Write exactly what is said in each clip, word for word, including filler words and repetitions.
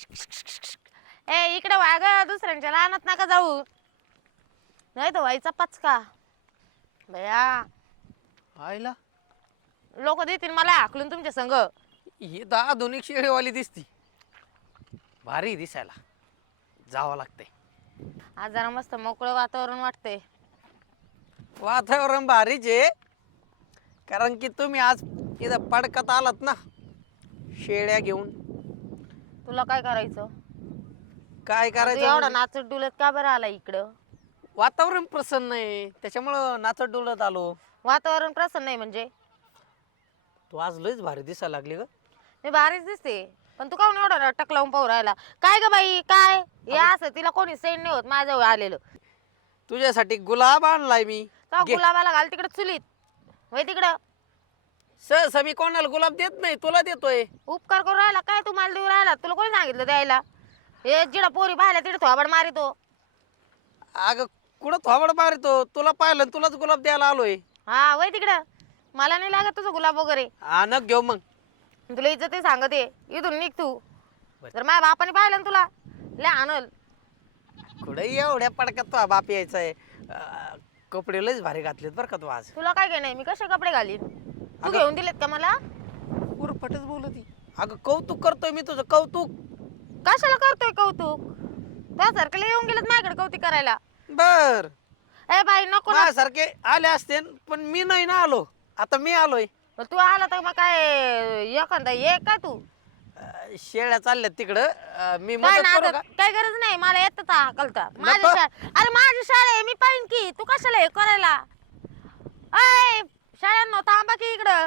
ए इकडे वाग, दुसऱ्यांच्या रानात नका जाऊ, नाही तर व्हायचा पचका. भया आईला लोक देतील मला हाकलून तुमच्या संग. ही तर आधुनिक शेळीवाली दिसती, भारी दिसायला. जावं लागतंय. आज जरा मस्त मोकळं वातावरण वाटतंय. वातावरण भारीच आहे, कारण की तुम्ही आज इथं पडकत आलात ना शेळ्या घेऊन. तुला काय करायचं? काय तू करायचं एवढा म्हणजे? नाचत डुलत का बरं आला इकडं? वातावरण प्रसन्न आहे त्याच्यामुळं नाचत डुलत आलो. वातावरण प्रसन्न नाही म्हणजे? तू आज लयच भारी दिसायला लागली ग. मी भारीच दिसते, पण तू काऊन एवढा टक लावून पाहू राहिला? काय ग बाई काय हे असं? तिला कोणी सेंड नाही होत माझ्याजवळ आलेलं. तुझ्यासाठी गुलाब आणलाय मी. का घे. गुलाबाला घाल तिकडे चुलीत, वय तिकडं. सहसा मी कोणाला गुलाब देत नाही, तुला देतोय. उपकार करून राहिला काय? तू मला देऊ राहिला? तुला कोणी सांगितलं द्यायला? हे जिडा पोरी पाहिला तिथे थोबाड मारितो. अगं कुठं थोबड मारतो? तुला पाहिलं आणि तुलाच गुलाब द्यायला आलोय. हा वय तिकडं, मला नाही लागत तुझं गुलाब वगैरे. हा नग घेऊ मग. तुला इज्जत सांगते, इथून निघ तू. बर. जर माझ्या बापाने पाहिलं ना तुला लय आणल. कुठे एवढ्या पडक्यात तो बाप यायचाय. अं, कपडे लयच भारी घातलेत बरं का तू आज. तुला काय घेणं? मी कसे कपडे घालीन? तू अगं- घेऊन दिलेत का मला? उरफटच बोलती. अगं कौतुक करतोय मी तुझं, कौतुक. कशाला करतोय कौतुक? त्यासारखं येऊन गेलं माझ्याकडे कौतुक करायला. बर ए बाई नको ना. माझ्यासारखे आले असते पण मी नाही ना आलो, आता मी आलोय. मग तू आला तर मग काय एखादा ये काय तू? अं, शेळ्या चालल्यात तिकडं. अं, मी काय मदत ना करू आता का? काय गरज नाही, मला येतं ता हकलता. माझी नको. शाळा, अरे माझी शाळा आहे, मी पाहिन की. तू कशाला हे करायला? अय शाळांनो थांबा की इकडं.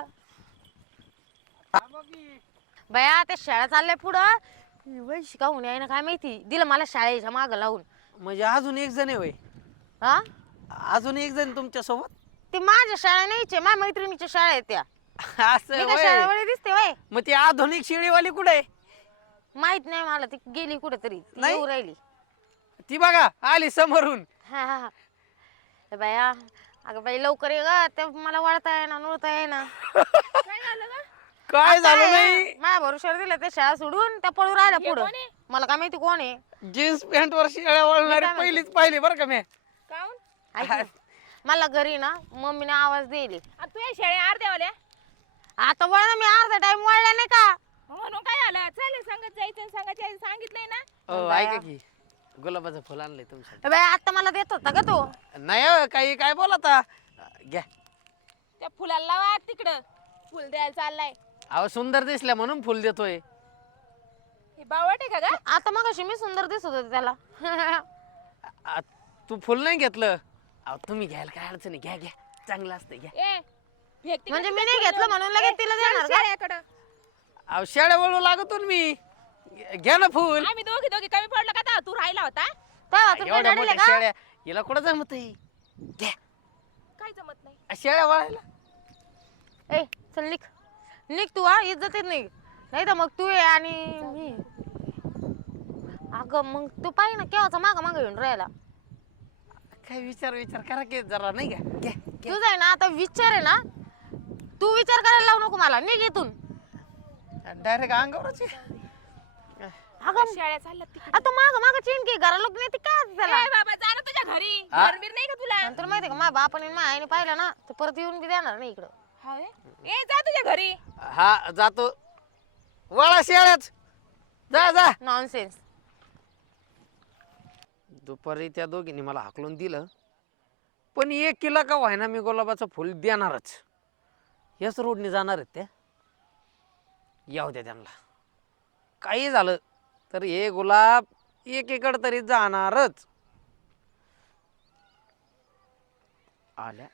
बया त्या शाळा चालल्या पुढं, शिकावून आहे ना काय माहिती, दिलं मला शाळेच्या माग लावून. म्हणजे अजून एक जण आहे होय? हा अजून एक जण तुमच्या सोबत? ते माझ्या शाळा नाहीचे, माझ्या मैत्रिणीच्या शाळा आहेत त्या. असं मी काय होय? शाळेवाली दिसते वय? मग ती आधुनिक शेळीवाली कुठे आहे? माहित नाही मला, ती गेली कुठेतरी, ती नाही? येऊ राहिली. ती बघा आली समोरून. हा हा हा. ए बाया, अगं बाई लवकर ये ग, ते मला वळता येईना नुळता येईना. काय झालं ग? काय झालं नाही? माझ्या भरोश्यावर दिलं ते शाळा सोडून त्या पळू राहिल्या पुढं. मला काय माहिती कोण आहे. जीन्स पॅन्ट वर शेळ्या वळणारी म्हणते? पहिलीच पाहिली बरं का मी. काऊन? ऐक ना, मला घरी ना मम्मीने आवाज दिली. आ, तू या शेळ्या अर्ध्यावाल्या आता वळ ना, मी अर्धा टाइम वळला नाही का? म्हणून काय आला? चालेल सांगत जायचं आणि सांगायचं सांगितलंय ना. हो ऐका की, गुलाबाचं फुल आणलंय तुमच्या. ए बाई आता मला देत होता का तो? नाही हो, काही काय बोलता. घ्या. त्या फुलाला लावा तिकडं, फुल द्यायला चाललाय. अहो सुंदर दिसल्या म्हणून फुल देतोय. हे बावट आहे का ग? आता मग अशी मी सुंदर दिसत होते त्याला. आ, तू फुल नाही घेतलं? अहो तुम्ही घ्यायला काय अडचण आहे, घ्या घ्या, चांगलं असतं घ्या. ए फेक तिकडं म्हणजे मी तुझं नाही फुल घेतलं देऊन. म्हणून लगेच ए, तिला चल देणार का? शेळ्याकडं. अहो शेळ्या वळू लागतो ना मी. घ्या ना फुल. आम्ही दोघी दोघी कमी पडलो का आता? तू राहिला होता? तेव्हा तुम्ही एवढ्या रडले मोठ्या का? शेळ्या हिला कुठं जमत आहे? घ्या काय जमत नाही. शेळ्या वळायला. ए चल निघ, निघ तू. हा इज्जत येत नाही, नाही तर मग तू ये आणि मी. अगं मग तू पाहिजे ना केव्हाचा माग माग येऊन राहिला. काय विचार विचार करा की जरा, नाही घ्या घ्या घ्या. तुझा आहे ना आता विचार आहे ना, तू विचार करायला लावू नको मला. निघ इथून. डायरेक्ट अंगावरच आहे. अगं शेळ्या चालल्यात तिकडे. आता माग माग चिंकी घरा लोक नाही ती काय त्याला. ए बाबा जा ना तुझ्या घरी. हा? घरबीर नाही का तुला? आणि तुला माहिती का माझ्या बापाने माझ्या आईने पाहिलं ना तर परत येऊन बी देणार नाही इकडं. हा व्हय? ए जा तुझ्या घरी. हा जातो. वळा शेळ्याच, जा जा. नॉनसेन्स. दुपारी त्या दोघींनी मला हाकलून दिलं, पण एक किलो का व्हायना मी गुलाबाचं फुल देणारच. याच रोडने जाणार आहेत त्या. येऊ द्या त्यांना, काही झालं तर हे गुलाब एकीकडे तरी जाणारच. आल्या.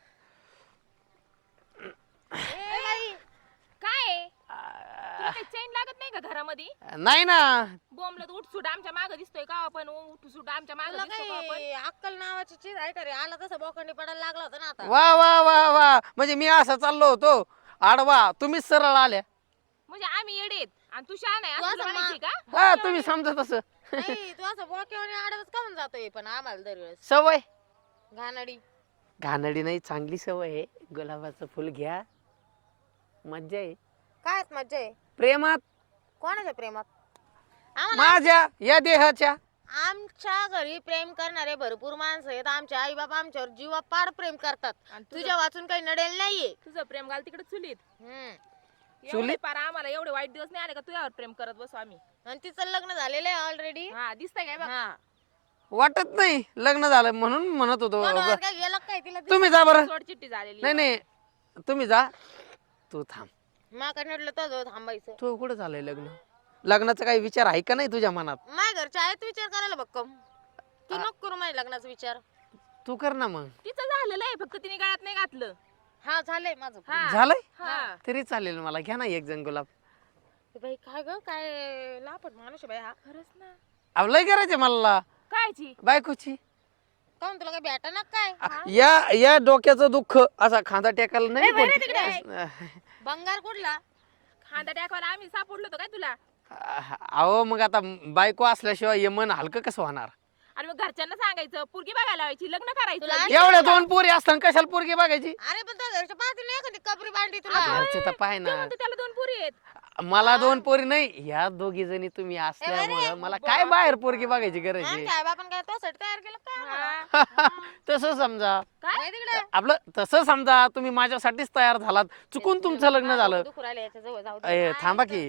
ए बाई, काय आहे? तुला काही चैन लागत नाही का घरामध्ये? नाही ना. बोंबलत उठसूट आमच्या मागे दिसतोय का आपण? उठसूट आमच्या मागे तुला दिसतो का आपण? काही अक्कल नावाची चीज आहे का रे? आला तसं बोखंडी पडायला लागला होता ना आता. वा वा वा वा, म्हणजे मी असा चाललो होतो आडवा, तुम्हीच सरळ आल्या. म्हणजे आम्ही येडेत आणि तू शहाणा आहे तू असं तुला असं माहिती का? हा तुम्ही समजा तसं. नाही तू असं बोक्यावाने आडवच काऊन जातोय पण आम्हाला दरवेळेस? सवय. घाणडी. घाणडी नाही, चांगली सवय आहे. गुलाबाचं फुल घ्या, मज्जा आहे. काय मज्जा आहे? प्रेमात. कोणाच्या प्रेमात? आम्हाला माझ्या या देहाच्या आमच्या घरी प्रेम करणारे भरपूर माणसं आहेत. आमचे आई बाबा आमच्यावर जीवा पाड प्रेम करतात. आणि तुझं तुझ्या वाचून काही नडेल नाहीये. तुझं प्रेम घाल तिकडे चुलीत. हम्म. एवढे चुलीत? पार आम्हाला एवढे वाईट दिवस नाही आले का तुझ्यावर प्रेम करत बसू आम्ही. आणि तिचं लग्न झालेलं आहे ऑलरेडी. हा दिसतंय काय बघ. हा. वाटत नाही लग्न झालं म्हणून म्हणत होतो मनोहर काय गेला काय तिला? तुम्ही जा बरं. सोड चिठ्ठी झालेली. नाही नाही तुम्ही जा तू थांब. माका नडलं तर थांबायचं. तू कुठं झालंय लग्न लग्नाचा काही विचार आहे का नाही तुझ्या मनात माझ्या घरचे आहेत विचार करायला भक्कम. तू नको करू माझ्या लग्नाचा विचार. तू कर ना मग तिचं झालेलं आहे फक्त तिने गळ्यात नाही घातलं. हा झालंय माझं. हा. झालंय हा. तरी चालेल मला घ्या ना एक जण गुलाब ते बाई काय ग काय लापट माणूस आहे बाई हा. खरंच ना. अहो, लय करायचे मला कायची बायकोची काहून तुला काय भेटा ना काय? आ, या या डोक्याचं दुःख असा खांदा टेकायला नाही ए, बरं कोणती. तिकडे. बंगार कुठला? खांदा टाकवायला आम्ही सापडलो होतो काय तुला. अहो मग आता बायको असल्याशिवाय हे मन हलकं कसं होणार आणि मग घरच्यांना सांगायचं पुरगी बघायला लावायची लग्न तुला करायचं. आधी- एवढ्या दोन पोरी असताना कशाला पोरगी बघायची अरे पण तुझ्या घरच्या पाहतील नाही एखादी कबरी बांधली तुला. घरचे तर पाय ते ना म्हणते त्याला दोन पुरी आहेत. मला दोन पोरी नाही ह्या दोघी जणी तुम्ही असल्यामुळं मला काय बाहेर पोरगी बघायची गरज आहे आमच्या आई बापान काय तोसाठी तयार केलं काय आम्हाला? हा. तसं समजा काय नाही तिकडे. आपलं तसं समजा तुम्ही माझ्यासाठीच तयार झालात चुकून तुमचं लग्न झालं दुखू राहिलं याच्या जवळ जाऊ दे. अय, थांबा की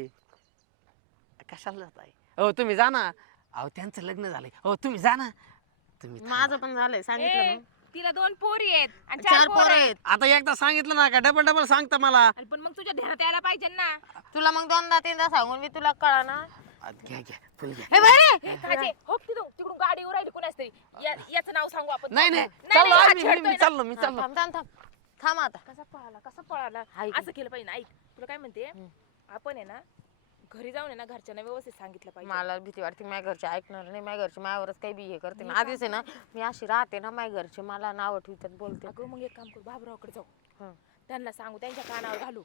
कशाला जात आहे हो तुम्ही जा ना अहो त्यांचं लग्न झालंय हो तुम्ही जा ना तुम्ही थांबा. माझं पण झालंय सांगितलं ए, ना. तिला दोन पोरी आहेत आणि चार चार पोरं पोरं आहेत. आता एकदा सांगितलं ना का डबल डबल सांगता मला आणि पण मग तुझ्या ध्यानात यायला पाहिजे ना. तुला मग दोनदा तीनदा सांगून मी तुला कळा ना. आ, घ्या घ्या फुल घ्या हे बरे हे खाजे, हो तिथून तिकडून गाडी येऊ राहिली कुणाच तरी या- याचं नाव सांगू आपण. नाही नाही नाही, चाललो हा आम्ही, मी- छेडतोय मी ना. चाललो मी चाललो थांब थांब थांब थांब आता. कसा पळाला कसा पळाला ऐक. असं केलं पाहिजे ना. ऐक तुला काय म्हणते हम्म. आपण आहे ना घरी जाऊन आहे ना घरच्यांना व्यवस्थित सांगितलं पाहिजे. मला भीती वाटते माझ्या घरचे ऐकणार नाही. माझ्या घरचे माझ्यावरच काही बी हे करते ना. आधीच आहे ना मी अशी राहते ना माझ्या घरचे मला नाव ठेवतात बोलते. अगं मग एक काम करू बाबरावकडे जाऊ हं. त्यांना सांगू त्यांच्या कानावर घालू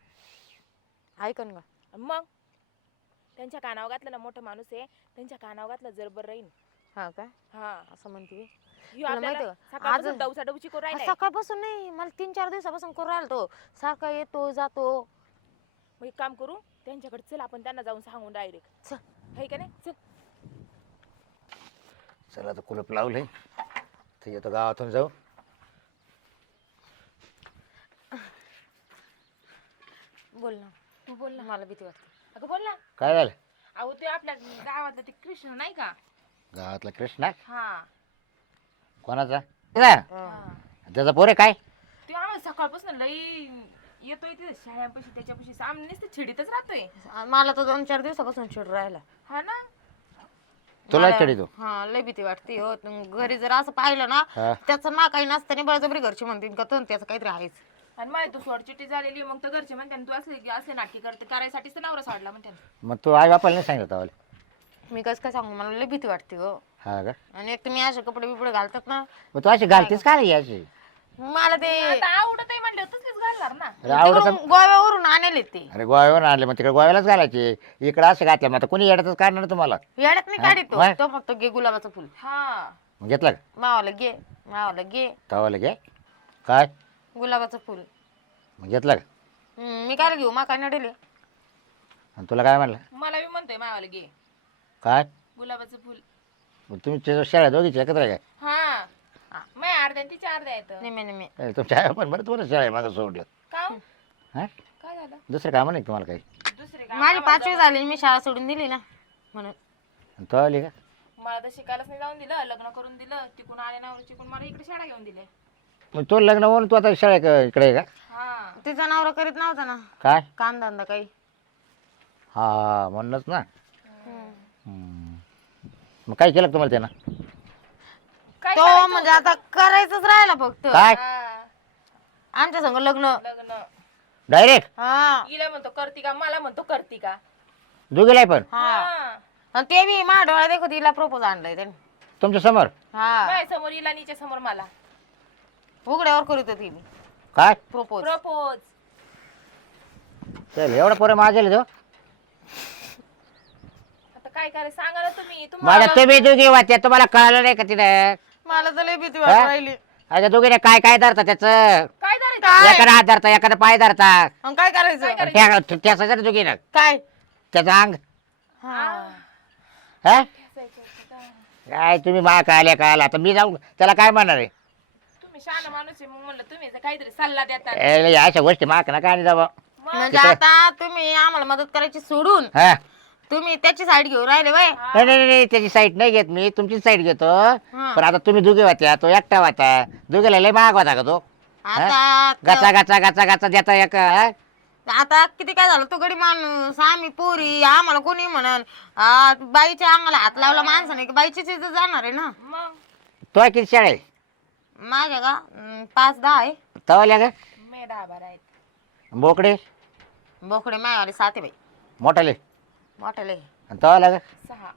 ऐकन का? आणि मग त्यांच्या कानावर घातलं ना मोठं माणूस आहे त्यांच्या कानावर घातलं जरबर राहीन. हा काय हा असं म्हणते. ह्यो तुला आपल्याला माहिती का? सकाळपासून आज- डवसा डवची करू राहिलाय. सकाळपासून नाही मला तीन चार दिवसापासून करू राहिला तो. सारखा येतो जातो. मग एक काम करू त्यांच्याकडे चल आपण त्यांना जाऊन सांगून डायरेक्ट चल. है का नाही चल. चला आता कुलूप लावले तर येतो गावातून जाऊ. बोल ना. तू बोल ना. मला भीती वाटते. अगं बोल ना. काय झालं अहो ते आपल्या गावातला ते कृष्ण नाही का. गावातला कृष्णा हा कोणाचा त्याचा? हा. त्याचा पोरे काय ते आम्हाला सकाळपासून लई येतोय ते शाळ्यापाशी त्याच्यापाशी सामने नुसतं छेडीतच राहतोय. मला तर दोन चार दिवसापासून चिड राहिला. हा ना. तुला मला- चिडी तू हा लय भीती वाटते हो. तू घरी जर असं पाहिलं ना हा. त्याचं ना काही नसताना बळजबरी घरची म्हणतील का तो त्याचं काहीतरी आहेच. आणि मला तू सोडचिट्टी झालेली मग तर घरचे म्हणते तू असले असले नाटकी करते करायसाठीच तर नवरा सोडला म्हणते. मग तू आई बापाला नाही सांगितलं तवाले मी कसं काय सांगू मला लय भीती वाटते हो. हा का आणि एक तर मी असे कपडे बिपडे घालतात ना मग तू अशी घालतीस का रे अशी मला ते आता आवडत आहे म्हणलं तसलीच घालणार ना. अरे आवडत तिकडून गोव्यावरून आणले ते. अरे गोव्यावर आणले मग तिकडे गोव्यालाच घालायचे इकडे असं घातलं मग आता कुणी येड्यातच काढणार तुम्हाला येड्यात मी हा, काढतो वय. तो फक्त घे गुलाबाचं फुल. हा मग घेतलं का मावाला घे मावाला घे तवाला घे काय गुलाबाचं फुल. मग घेतलं का हम्म, मी काय घेऊ मा काय नडेल. आणि तुला काय म्हणलं मला बी म्हणतोय मावाला घे काय गुलाबाचं फुल. मग तुम्ही शाळा दोघीची एकत्र आहे हा मग अर्ध्या आणि तिच्या अर्ध्या येत. निमे निमे काय तुमच्या आई पण बरं तुम्हाला शाळा आहे माझं सोडलं का हो? हा काय झालं दुसरं कामं नाही का तुम्हाला काही दुसरे काय माझी आम्हाला पाचवी जाऊन- झाली मी शाळा सोडून दिली ना म्हणून. आणि तो आली का मला तर शिकायलाच नाही जाऊन दिलं लग्न करून दिलं तिकून आले ना तिकून मला इकडे शाळा घेऊन दिले. मग तो लग्न होऊन तू आता शाळा क- इकडे आहे का हा तिचा नवरा करीत नव्हता ना काय काम धंदा काही. हा म्हणूनच ना हम्म. हम्म. मग काय केलं का तुम्हाला त्यानं काय तो करायचं म्हणजे होतं? आता करायचंच राहिला फक्त काय हा, आमच्या संग लग्न. लग्न डायरेक्ट हा हिला म्हणतो करती का मला म्हणतो करती का. दोघीला पण हा हा. आणि ते बी माझ्या डोळ्यात देखो तिला प्रपोज आणलाय त्याने. तुमच्या समोर हा माझ्या समोर हिला नीच्या समोर मला उघड्यावर करीत होती मी काय प्रपोज. प्रपोज. चल एवढा पोरं माझ्या तो आता काय करायचं सांगा ना तुम्ही मला तुम्हाला तुम्ही दोघी वाटते तुम्हाला कळालं नाही का तिथं मला तर लय भीती वाटू हा? राहिली. अगं दोघीने काय काय धरता त्याचं काय करायचं. काय एखादा हात धरता एखादा पाय धरता मग काय करायचं काय करायचं? त्या- त्याचं जर दोघीनं काय त्याचं अंग हा हा काय तुम्ही मा काय आल्या काय आला आता मी जाऊ त्याला काय म्हणणार आहे तुम्ही शहाणा माणूस आहे मग म्हणलं तुम्ही जर काहीतरी सल्ला देता ए, या अशा गोष्टी माक ना काय जावं म्हणजे आता तुम्ही आम्हाला मदत करायची सोडून हा तुम्ही त्याची साईड घेऊन राहिले बाय. नाही नाही नाही त्याची साईड नाही घेत मी तुमची साईड घेतो हा. पण आता तुम्ही दुगे होत्या तो एकटा होता दुगेला लय महाग होता का तो आता गाचा गाचा गाचा गाचा देता एक हा? आता किती काय झालं तो गडी माणूस आम्ही पोरी आम्हाला कोणी म्हणन आ, बाईच्या अंगाला हात लावला माणसाने की बाईचीच इज्जत जाणार आहे ना. मग तो किती शाळा आहे माझ्या का अं, पाच दहा आहे. तवाल्या का मे दहा बारा आहेत. बोकडे बोकडे मायवाले सात आहे बाई मोठाले मोठ्याले तवाल्या का सहा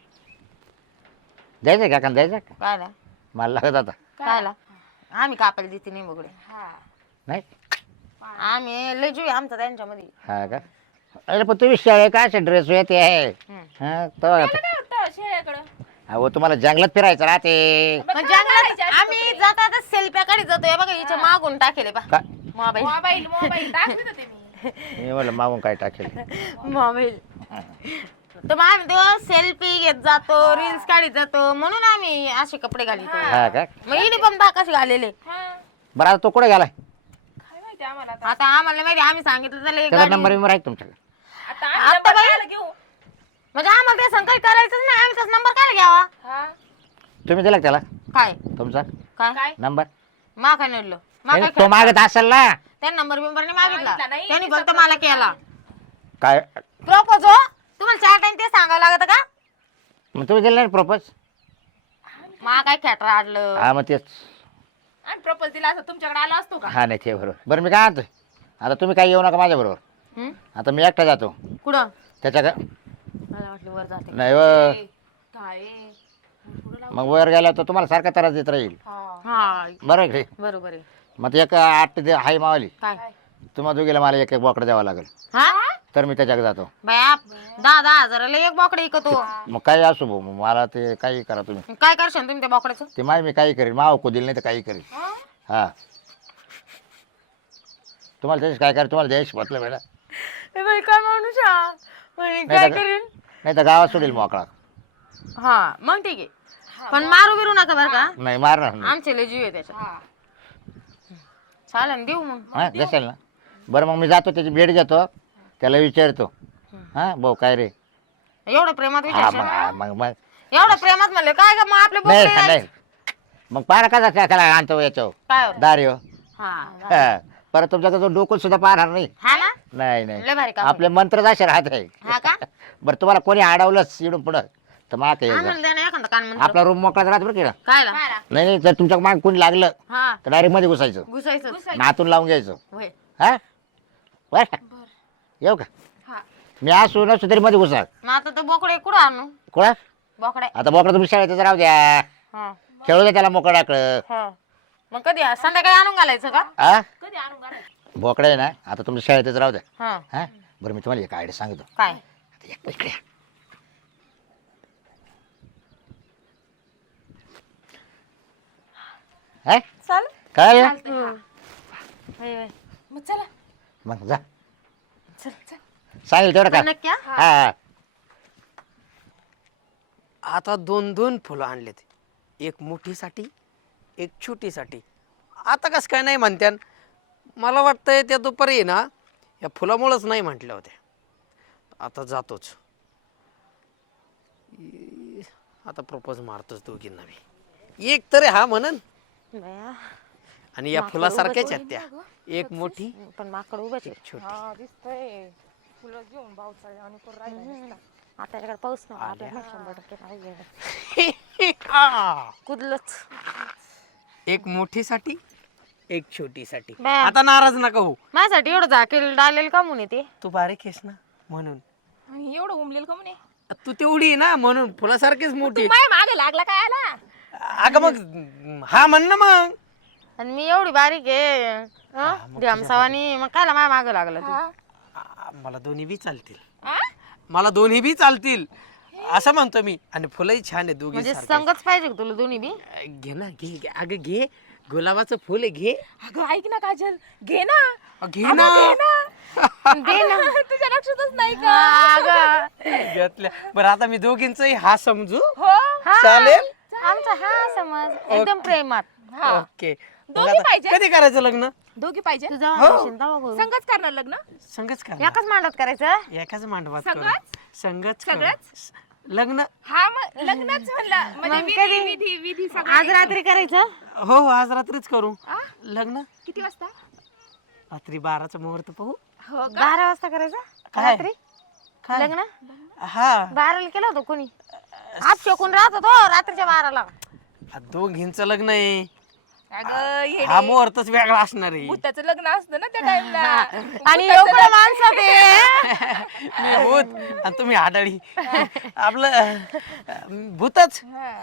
द्यायचं का कान द्यायचं का कायला मला लागत आता कायला आम्ही कापायला देते नाही बोकडे हा नाही आम्ही लय जीव आहे आमचा त्यांच्यामध्ये. हा का अरे पण तुम्ही शाळे का असे ड्रेस येते आहे हम्म. हा तवा काय होतं शेळ्याकडं अहो तुम्हाला जंगलात फिरायचं राहते मग जंगलात आम्ही जाता आता सेल्फ्याकडे जातो हे बघा हिच्या मागून टाकेले बा का मोबाईल मोबाईल मोबाईल दाखवत होते मी मी म्हणलं मागून काय टाकेल मोबाईल तर मग आम्ही तेव्हा सेल्फी घेत जातो रील्स काढत जातो म्हणून आम्ही असे कपडे घालतो. हा का मग हिने पण पहा कसे घालेले. हा बरं आता तो कुठे गेलाय काय माहिती आम्हाला आता आता आम्हाला माहिती आम्ही सांगितलं त्याला एक त्याचा गाडी- नंबर बिंबर आहे का तुमच्याकडे आता आता आम्ही डबा बाई- खायला घेऊ म्हणजे आम्हाला ते संकट करायचंच नाही आम्ही त्याचा नंबर काय घ्यावा हा तुम्ही दिला का त्याला काय तुमचा काय काय नंबर मा काय निडलो मा काय तो मागत असेल ना त्या नंबर बिंबर नाही मागितला मागितला नाही. त्यांनी फक्त मला केला काय प्रपोज हो तुम्हाला चार टाइम ते सांगावं लागत का मग तुम्ही दिलं नाही प्रपोज मा काय खेटर आडलं हा मग तेच आणि प्रपोज दिला असं तुमच्याकडे आला असतो का हा नाही ते बरोबर बरं मी काय आणतोय आता तुम्ही काय येऊ नका माझ्या बरोबर हं? आता मी एकटा जातो कुठं त्याच्या का मला वाटलं वर जाते नाही व ए, काय पुढं लाव. मग वर गेला तर तुम्हाला सारखा त्रास देत राहील हा हा बरं आहे का? बरोबर आहे मग ते एक आठ ते हाय मावाली काय तुम्हाला दोघीला मला एक एक बोकडं द्यावं लागेल हा तर मी त्याच्याकडे जातो बाया दहा दहा हजाराला एक बोकडे इकतो. मग काही असू भाऊ मग मला ते काही करा तुम्ही काय करशाल तुम्ही त्या बोकड्याचं ते माय मी काही करेल माव कुदील नाही तर काही करेल हा तुम्हाला त्याची काय करेल तुम्हाला द्यायची म्हटलं वेळा काय माणूस नाही काय तर- करेन नाही तर गावात सोडेल मोकळा हा मग ठीक आहे पण मारू बिरू नका बरं का नाही मारणार नाही आमचे लय जीव आहे त्याच्यात हा चालेल देऊ मग हा देशाल ना बरं मग मी जातो त्याची भेट घेतो त्याला विचारतो हा भाऊ काय रे एवढं प्रेमात हा विचारशील मग हा, मग मग एवढं प्रेमात म्हणले काय का मग आपले नाही बोकडे नाही मग पारा कसा त्याला आणतो याच्यावर काय होतं? दारी हो हा हा. परत तुमच्याकडे तो डोकं सुद्धा पाहणार नाही हा ना नाही लय नाही भारी काम आपले मंत्र असे राहत आहे हा का बरं तुम्हाला कोणी अडवलंच इडून पुढं तर मा काही आम्हाला द्या ना एखादा कान म्हणतो आपला रूम मोकळाच राहत बरं की ना. काय ला? नाही नाही जर तुमच्या माग कोणी लागलं हा तर डायरेक्ट मध्ये घुसायचं घुसायचं नातून लावून घ्यायचं होय हा बरं येऊ का हा मी असू नसू तरी मध्ये घुसा मग आता तो बोकडे कुठं आणू कोणा बोकडे आता बोकडा तुम्ही शाळेतच राहू द्या हा खेळू द्या त्याला मोकळं डाकळं हा मग कधी आ- संध्याकाळी आणून घालायचं का हा कधी आणून घालायचं बोकडा आहे ना आता तुमच्या शाळेतच राहू द्या हा हा बरं मी तुम्हाला एक आयडिया सांगतो काय आता एक इकडे या. हा? चाल काय आहे? मग चला मग जा चल चल सांगेल तेवढं का नक्की हा? हा आता दोन दोन फुलं आणलेत एक मोठीसाठी एक छोटीसाठी आता कसं काय नाही म्हणत्यान मला वाटतंय त्या दुपारी आहे ना या फुलामुळंच नाही म्हटल्या होत्या आता जातोच ई, आता प्रपोज मारतोच दोघींना मी एक तरी हा म्हणन बया, आणि या माकडं फुलासारख्याच उभं आहेत त्या एक मोठी पण माकड उभेच एक छोटी हा दिसतंय फुलं घेऊन पावसाळ्या आणि करून राहिला आता याच्याकडे पाऊस ना आपल्याला शंभर टक्के नाही गेलं. आ, कुदलच एक मोठीसाठी एक छोटीसाठी बया. आता नाराज नका हो माझ्यासाठी एवढं झाकेल डालेल का म्हणून ते तू बारीक आहेस ना म्हणून आणि एवढं उमलेल का म्हणे तू तेवढी आहे ना म्हणून फुलासारखीच मोठी माय मागे लागला काय आला अगं मग हा म्हण ना मग आणि मी एवढी बारीक आहे ध्यामसावानी मग कायला माझ्या मागं लागलं तू आ, मला दोन्ही बी चालतील मला दोन्ही बी चालतील असं म्हणतो मी आणि फुलंही छान आहे दोघी म्हणजे संगच पाहिजे का तुला दोन्ही बी घे ना घे घे. अगं घे गुलाबाचं फुल आहे घे अगं ऐक ना काजल घे ना अ, घे ना दे ना तुझ्या लक्षातच नाही का अगं, यातल्या बरं आता मी दोघींचही हा समजू हो चालेल आमचा हा समज एकदम प्रेमात. हा ओके मग दोघी आता पाहिजे? कधी करायचं लग्न दोघी पाहिजे तू जेव्हा म्हणशील तेव्हा करू. संगच करणार लग्न संगच करा एकाच मांडत करायचं. एकाच मांडवात सगळंच? करू. संगच करू. सगळंच? लग्न हा मग लग्नच म्हणलं म्हणजे मग विधी कधी? विधी विधी सगळं आज रात्री करायचं. हो हो आज रात्रीच करू आ? लग्न किती वाजता रात्री बाराचा मुहूर्त पाहू हो का बारा वाजता करायचं काय? रात्री काय लग्न. हा बाराला केलं होतं कोणी आज शोकून राहत होतो रात्रीच्या बाराला. आ, दोघींचं लग्न आहे अगं येडे. हा मुहूर्तच वेगळा असणार आहे भूताचं लग्न असतं ना त्या टाइमला आणि एवढं माणसं ते मी भूत आणि तुम्ही आडाळी आपलं अं, भूतच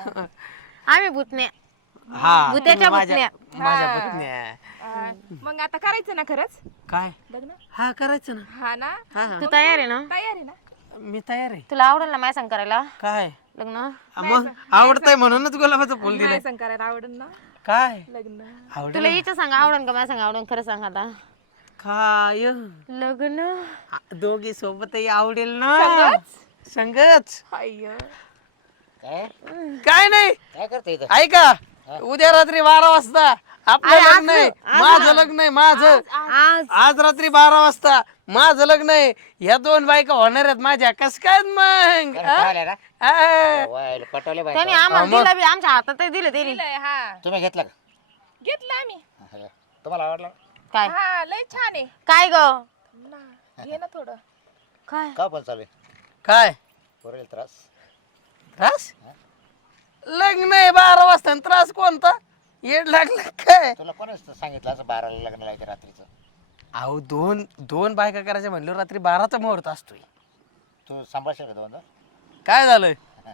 आम्ही भूतने हा भूताच्या तुम्ही माझ्या भूतण्या. माझ्या हा. भूतण्या मग आता करायचं ना खरंच काय लग्न हा करायचं ना हा ना हा हा तू तयार आहे ना. तयार आहे ना मी तयार आहे तुला आवडेल ना माझ्या संग करायला काय लग्न. आ, मग आवडतंय म्हणूनच गुलाबाचं फुल दिलंय नाही संग करायला आवडेल ना काय लग्न आवडेल तुला हिचं सांग आवडेल का माझ्या संग आवडेल खरं सांग आता. काय लग्न आ, दोघी सोबतही आवडेल ना संगच अय्यो काय काय नाही काय करते इथं ऐका उद्या रात्री बारा वाजता आपलं लग्न आहे माझं लग्न आहे माझं आज आज रात्री बारा वाजता माझं लग्न आहे ह्या दोन बायका होणार आहेत माझ्या कस काय मग कळालं ना आ, वाय, पटवले बाई त्याने आम्हाला दिलं बी आमच्या हातात दिलं त्यांनी. दिलंय, हा तुम्ही घेतलं घेतलं आम्ही का तुम्हाला आवडलं काय हा लय छान आहे काय ग ना घे ना थोडं काय का पण चालू आहे काय पोरेल त्रास त्रास लग्न आहे बारा वाजता आणि त्रास कोणता येड लागला काय तुला कोणीच सांगितलं असं बाराला लग्न लावायचं रात्रीचं अहो दोन दोन बायका करायच्या म्हणल्यावर रात्री बाराचा मुहूर्त असतोय तू सांभाळशील का दोन काय झालं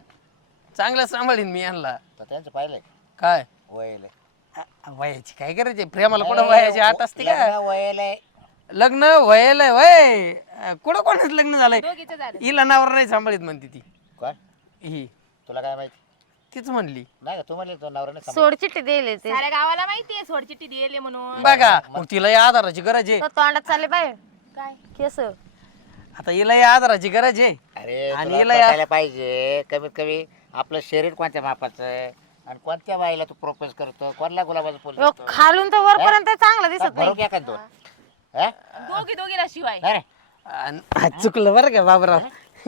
चांगलं सांभाळीन मी यांना तर त्यांचं पाहिलंय काय वयलंय अ, वयाची काय करायची प्रेमाला कुठं वयाची आठ असते का लग्न वयलंय लग्न व्हायला वय कुठं कोणाच लग्न झालंय दोघीचं झालं हिला नावर नाही सांभाळीत म्हणते ती कोण ही तुला काय माहिती तीच म्हणली नाही का तू म्हणले तो नवरा नाही सांभाळ सोड चिठ्ठी दिली ते साऱ्या गावाला माहितीये सोडचिट्टी दिली म्हणून बघा मग तिला या आधाराची गरज आहे तो तोंडात चालले पाहिजे काय केस. आता हिला या आधाराची गरज आहे अरे आणि तुला हिला या- पटायला पाहिजे कमीत कमी आपलं शरीर कोणत्या मापाचं आहे आणि कोणत्या बाईला तू प्रपोज करतो कोणला गुलाबाचं फुल यो, देतो? खालून तर वरपर्यंत चांगलं दिसत भरून नाही. घ्या का दोन हा? दोघी दोघीला शिवाय नाही रे. आणि चुकलं बरं का बाबराव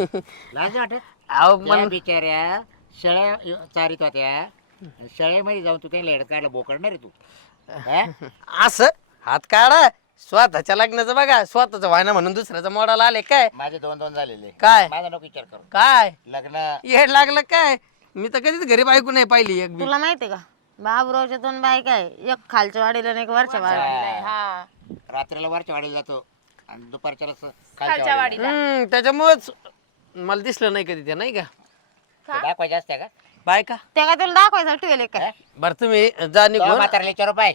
लाज वाटत अहो त्या मला बिचाऱ्या शेळ्या चारित होत्या शेळ्यामध्ये जाऊन तू त्यांना हेड काढला बोकडणार रे तू हा? असं हात काढा स्वतःच्या लग्नाचं बघा स्वतःचं व्हायना म्हणून दुसऱ्याचा मोडाला आले काय माझे दोन दोन झालेले काय? माझा नको विचार करू काय लग्न येड लागलं काय मी तर कधीच घरी बायको नाही पाहिली एक बी तुला माहितीये का बाबुरावच्या दोन बायका आहे एक खालच्या वाडीला आणि एक वरच्या वाडीला. हा रात्रीला वरच्या वाडीला जातो आणि दुपारच्या खालच्या वाडीला हम्म त्याच्यामुळेच मला दिसलं नाही कधी ते नाही का दाखवायचे असते का बायका त्या काय तुला दाखवायचं ठेवले काय बरं तुम्ही जा तो निघून म्हातारले विचारू पाय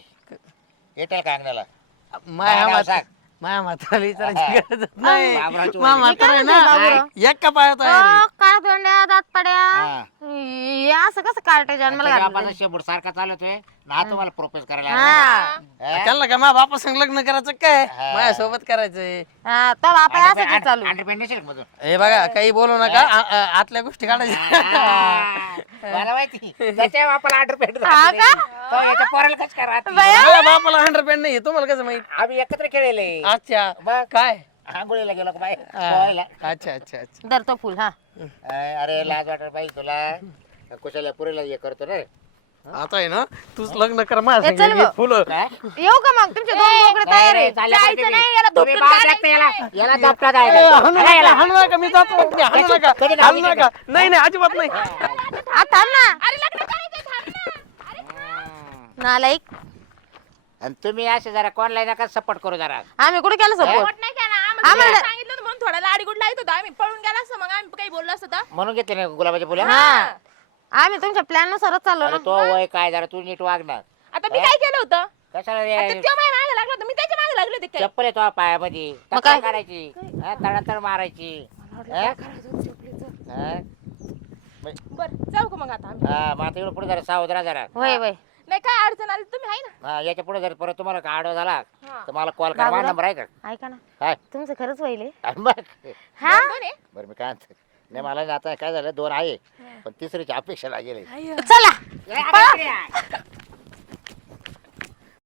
येटेल का अंगणाला माया नाव माता सांग. माया माताला विचारायची गरज नाही बाबरावची मा म्हातारा आहे ना एक का पायात आहे रे. काय तोंड्या दात पड्या हा. हे असं कसं कार्टे जन्माला त्याच्या घातलं बापाचा शेंबूड सारखा चालतोय ना तुम्हाला प्रपोज करायला हा आला. हा? त्यांना का मा बापा संग लग्न करायचं काय हा. माझ्यासोबत करायचंय हा तो बापा असं अंडरपॅन्ट- चालू अंडरपॅन्ट नेशील का मधून हे बघा काही बोलू नका आ- आ- आतल्या गोष्टी काढायच्या हा. मला माहिती त्याच्या बापाला अंडरपॅन्ट हा का? तो याच्या पोराला कसं करा माझ्या बापाला हंड्रेड पॅन्ट नाही तुम्हाला कसं माहित आम्ही एकत्र खेळले अच्छा मग काय आंघोळीला गेलो का बाई हा. पोहायला. अच्छा अच्छा अच्छा धर तो फुल हा अय, अरे लाज वाटत पाहिजे तुला कुशाला पुरेला हे करतो रे आता आहे ना तूच लग्न कर माझ्या ए, चल संग. हे गं. फुलं काय? येऊ का मग तुमचे दोन बोकडे तयार आहे चाललं जायचं पाहिजे नाही, मी. याला तुम्ही धोपटून बाळ काढायचं देखता याला नाही. याला धपटा ए, द्यायला. हाणू अरे, याला. नका हाणू नका मी जातो हाणू नका कधी हाणू नाव नका नाही नाही अजिबात नाही आ, थांब ना अरे लग्न करायचं थांब ना अरे नालायक आणि तुम्ही असे जरा कोणला नका सपोर्ट करू जरा आम्ही कुठे केलं सपोर्ट पोट नाही केला आम्हाला आम्हाला- सांगितलं होतं म्हणून थोडा लाडीगुड लागत होता आम्ही पळून गेला असतो मग आम्ही काही बोललो असतो तर. म्हणून घेतले ना गुलाबाच्या फुलं हा आम्ही तुमच्या प्लॅन नुसारच चाललो अरे ना तो वय काय जरा तू नीट वागणार आता मी काय केलं होतं कशाला आता रे? त्यो माझ्या मागे लागला होता मी त्याच्या मागे लागले होते काय चप्पल आहे तो पायामध्ये मग टक्कर काय? काढायची हा, तडातड मारायची हा? हा? बर जाऊ का मग आता आम्ही हा, मग आता इकडे पुढे जरा सावध राहा जरा वय वय नाही काय अडचण आली तुम्ही आहे ना हा, याच्या पुढे जर परत तुम्हाला का आडवा झाला हा. तर मला कॉल करा माझा बाबूराव. नंबर आहे का ऐका ना काय तुमचं खरंच वहिले आणि मग हा दोन दोन आहे. बरं मी काय म्हणतो नाही मला ना आता काय झालं दोन आहे पण तिसरीची अपेक्षा लागेल चला